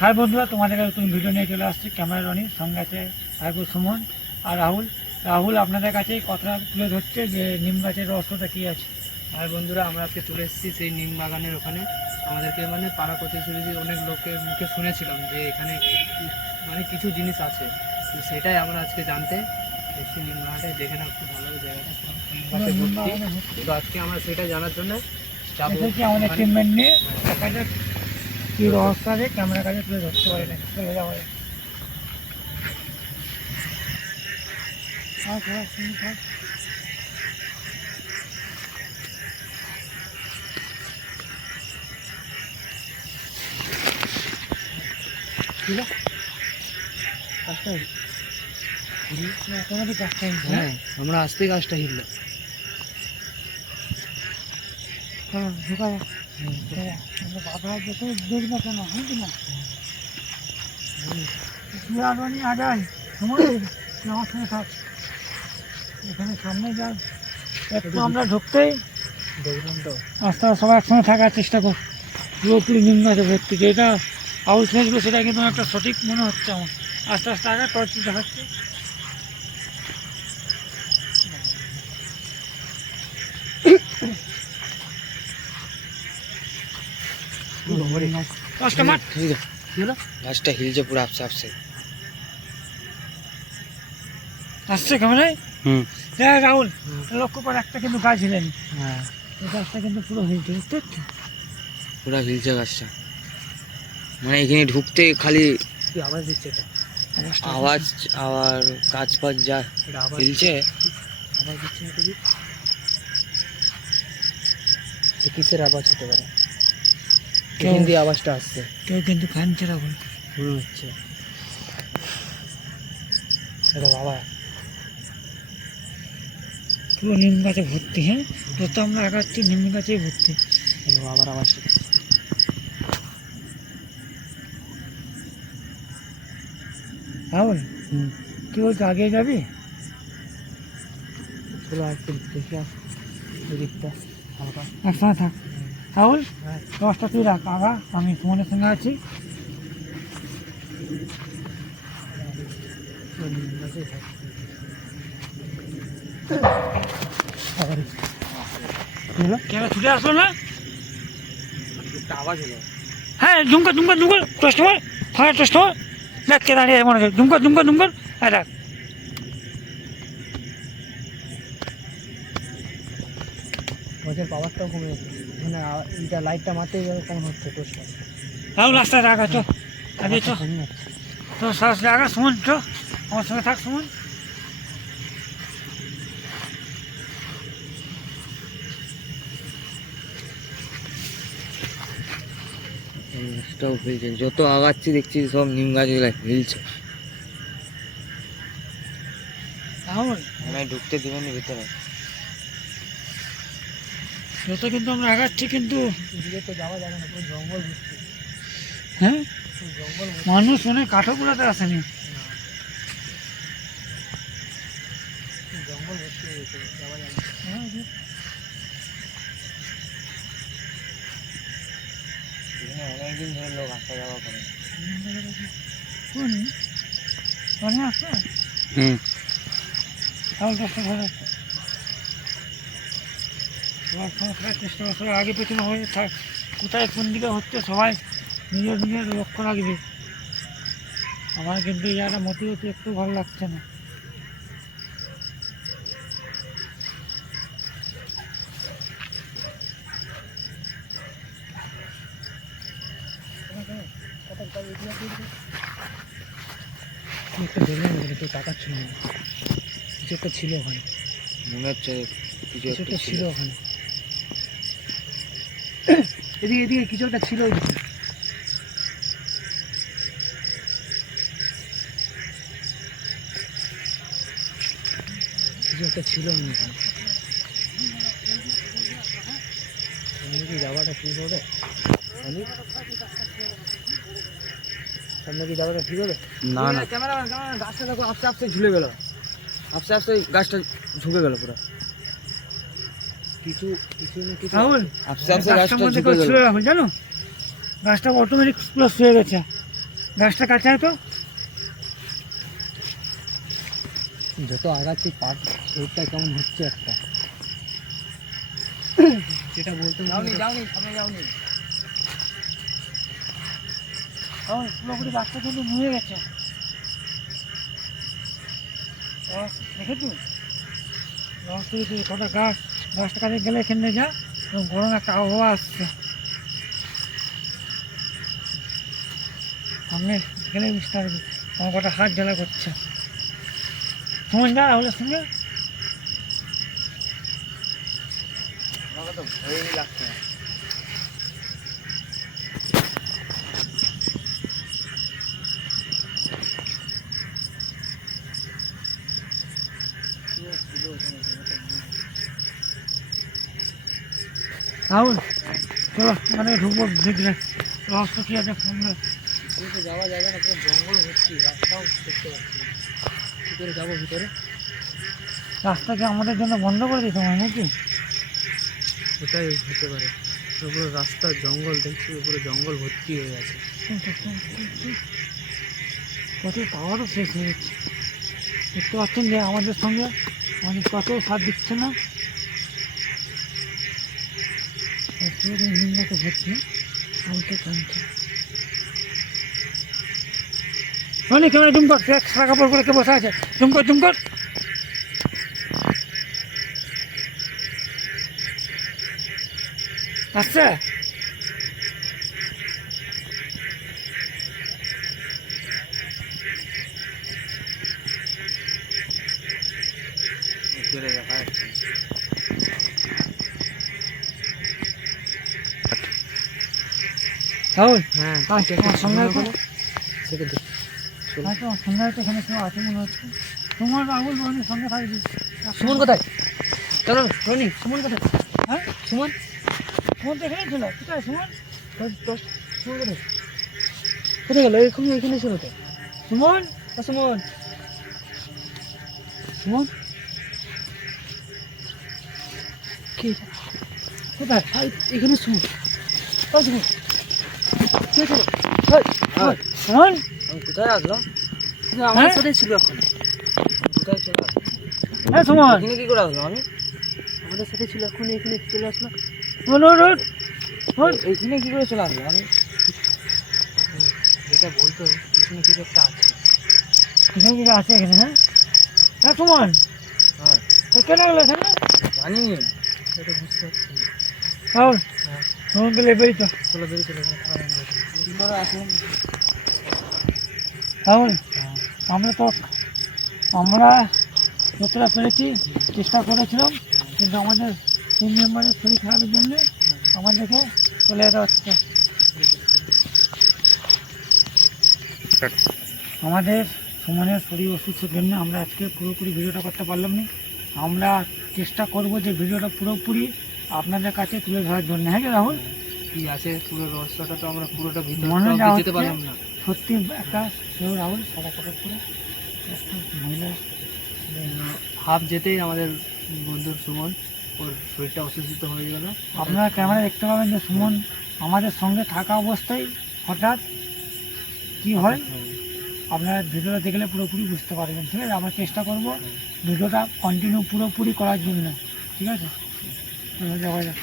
High বন্ধুরা, তোমাদের কাছে তুমি ভিডিও নিয়ে চলে আসছি। ক্যামেরা রনি, সঙ্গে আছে ভাইপো সুমন আর রাহুল আপনাদের কাছে কথা তুলে ধরছে যে নিম গাছের রহস্যটা কী আছে। আর বন্ধুরা, আমরা আজকে চলে এসেছি সেই নিম বাগানের ওখানে। আমাদেরকে পাড়া প্রতিবেশী অনেক লোকের মুখে শুনেছিলাম যে এখানে কিছু জিনিস আছে, তো সেটাই আমরা আজকে জানতে এসেছি। নিম বাগানটা দেখে না, খুব ভালো জায়গাটা, তো আজকে আমরা সেটা জানার জন্য যাবো আমাদের ট্রিটমেন্ট নিয়ে কী রহস্য আছে ক্যামেরার কাছে তুলে ধরতে পারি না, চলে যাওয়া হয়। হ্যাঁ, আমরা আসতে গাছটা হিললো। বাবা দেখে দেখবে কেন, বুঝলি না? আজাই তোমার আমার সঙ্গে থাক, এখানে সামনে যাই, একটু আমরা ঢুকতেই দেখলাম তো আস্তে আস্তে সবাই একসঙ্গে থাকার চেষ্টা কর। পুরোপুরি নিম গাছে ভর্তি, যেটা হাউস ফেসবে সেটা কিন্তু একটা সঠিক মনে হচ্ছে আমার। আস্তে আস্তে আগে টর্চ দেখাচ্ছে। গাছটা হিলছে পুরো আপসে আপসে আসছে ক্যামেরায়। হ্যাঁ রাহুল, লক্ষ্য করে একটা কিন্তু গাছ হিলেনি। হ্যাঁ, এই গাছটা কিন্তু পুরো হিলছে, বুঝতে পারছি। পুরো হিলছে গাছটা, এখানে ঢুকতে খালি আওয়াজ দিচ্ছে। এটা আওয়াজ আবার গাছ ফাছ যা হিলছে, আওয়াজ দিচ্ছে। এটা কিসের আওয়াজ হতে পারে? এখান দিয়ে আওয়াজটা আসছে। কেউ কিন্তু খানছে রাহুল, মনে হচ্ছে এটা বাবা পুরো নিম গাছে ভর্তি। হ্যাঁ, যত আমরা আগাচ্ছি নিম গাছেই ভর্তি। এটা বাবার আওয়াজটা। রাহুল কি বলছো, আগে যাবি? চলো একটু দেখে আস, দিকটা হালকা একসঙ্গে থাক। রাহুল, দশটা তুই রাখ, আগা আমি তোমাদের সঙ্গে আছি। কেন ছুটে আসলো না? আওয়াজ হলো। হ্যাঁ, Dumka Dumka Dumka customer, fire customer দেখ কে দাঁড়িয়ে মনে হয়। দুমকা দুমকা দুমকা, হ্যাঁ রাখ। গাছের পাওয়ারটাও কমে যাচ্ছে, এইটা লাইটটা মারতেই কেমন হচ্ছে টোস্টটা। রাহুল রাস্তায় রাখা, চো আগে চো, তো সাহস রাখা। সুমন চো, আমার সঙ্গে থাক সুমন। গাছটাও হিলছে, যত আগাচ্ছি দেখছি সব নিম গাছগুলো হিলছে। রাহুল, ঢুকতে দিবেন ভিতরে, যত কিন্তু আমরা আগাচ্ছি কিন্তু দিকে তো যাওয়া যাবে না, পুরো জঙ্গল। হ্যাঁ, জঙ্গল মানুষ মনে কাঠো গুলাতে আসেনি। জঙ্গল ভর্তি হয়ে গেছে, যাওয়া যাবে না। অনেকদিন ধরে লোক আসা যাওয়া করে। আসছে রাহুল, দশটা ধরে চেষ্টা করছে, আগে পেছনে হয়ে থাক। কোথায় কোন দিকে হচ্ছে সবাই নিজের নিজের লক্ষ্য রাখবে। আমার কিন্তু এই জায়গাটা মোটিভেটি একটু ভালো লাগছে না। একটা দেখলাম কেউ তাকাচ্ছিল না, কিছু একটা ছিল ওখানে, মনে হচ্ছে কিছু একটা ছিল ওখানে। এদিকে এদিকে কিছু একটা ছিল, ওইদিকে কিছু একটা ছিল। সামনে কি যাওয়াটা ঠিক হবে? সামনে কি যাওয়াটা ঠিক হবে? না না, ক্যামেরাম্যান গাছটা দেখো আস্তে আস্তে ঝুলে গেল, আস্তে আস্তে গাছটা ঝুঁকে গেল পুরো। কিছু কিছু না কিছু আস্তে আস্তে গাছটা ঝুঁকে গেল। জানো, গাছটা অটোমেটিক প্লাস হয়ে গেছে। গাছটা কাছে হয় তো যত আগাচ্ছি তার শরীরটা কেমন হচ্ছে একটা, যেটা বলতে যাওনি সামনে যাওনি। পুরোপুরি গাছটা কিন্তু নুয়ে গেছে, দেখেছো কটা গাছটা কাছে গেলে এখানে যা গরম একটা আবহাওয়া আসছে, সামনে গেলে বুঝতে পারবি আমার কটা হাত জ্বালা করছে। সুমন যা রাহুলের সঙ্গে। আমাকে তো ভয়ই লাগছে। রাহুল চলো মানে ঢুকবো ভিতরে, রহস্য কি আছে ফোন তো যাওয়া যাবে না, পুরো জঙ্গল ভর্তি, রাস্তাও দেখতে পাচ্ছি না। কী করে যাবো ভিতরে? রাস্তাকে আমাদের জন্য বন্ধ করে দিতে হয় নাকি? ওটাই হতে পারে, পুরো রাস্তা জঙ্গল দেখছি, পুরো জঙ্গল ভর্তি হয়ে আছে। কত পাওয়ারও শেষ হয়ে যাচ্ছে, দেখতে পাচ্ছেন যে আমাদের সঙ্গে আমাদের কত সাথ দিচ্ছে না। নিম্নকে ভর্তি কালকে কালকে অনেক ক্যামেরা জুম কর, সারা কাপড় করে কে বসে আছে, জুম কর জুম কর। আচ্ছা ভিতরে দেখা যাচ্ছে। রাহুল হ্যাঁ, তোমার সঙ্গে তো চলো। তোমার সঙ্গে তো এখানে কেউ আছে মনে হচ্ছে, তোমার রাহুল রনির সঙ্গে থাকবি। সুমন কোথায়? চলো রনি, সুমন কোথায়? হ্যাঁ সুমন সুমন তো এখানেই ছিল, কোথায় সুমন? সুমন কোথায়? কোথায় গেল? এখানে ছিল তো। সুমন সুমন সুমন কি কোথায়? এখানে সুমন? সুমন কে ছিল? সুমন আমি কোথায় আসলাম? আমার হ্যাঁ? সাথে ছিল এখন। কোথায় ছিল? হ্যাঁ সুমন এখানে কি করে আসলাম আমি? আমাদের সাথে ছিল, এখন এখানে চলে আসলাম। এখানে কি করে চলে আসলাম আমি? যেটা বলতো কিছু না কিছু একটা আছে। কিছু কিছু আছে এখানে। হ্যাঁ হ্যাঁ সুমন হ্যাঁ কেন লাগলো এখানে? জানি নি, সেটা বুঝতে পারছি না। রাহুল হ্যাঁ সুমন গেলে বেরিয়ে তো। চলো বেরিয়ে চলে, এখানে খারাপ হয়ে গেছে। কি করে আসলাম? রাহুল হ্যাঁ আমরা যতটা পেরেছি চেষ্টা করেছিলাম, কিন্তু আমাদের 3 মেম্বারের শরীর খারাপের জন্য আমাদেরকে চলে যেতে হচ্ছে। আমাদের সুমনের শরীর অসুস্থের জন্য আমরা আজকে পুরোপুরি ভিডিওটা করতে পারলাম না। আমরা চেষ্টা করব যে ভিডিওটা পুরোপুরি আপনাদের কাছে তুলে ধরার জন্য। হ্যাঁ কি রাহুল? কি আছে পুরো রহস্যটা তো আমরা পুরোটা ভিতরে মনে তো যা যেতে হচ্ছে পারলাম না। সত্যি একটা কেউ রাহুল সাদা কাপড় করে একটা মহিলা হাফ যেতেই আমাদের বন্ধুর সুমন, ওর শরীরটা অসুস্থ হয়ে গেল। আপনারা ক্যামেরা দেখতে পাবেন যে সুমন আমাদের সঙ্গে থাকা অবস্থায় হঠাৎ কি হয় আপনারা ভিডিওটা দেখলে পুরোপুরি বুঝতে পারবেন। ঠিক আছে, আমরা চেষ্টা করব ভিডিওটা কন্টিনিউ পুরোপুরি করার জন্য। ঠিক আছে, যাওয়া যাক।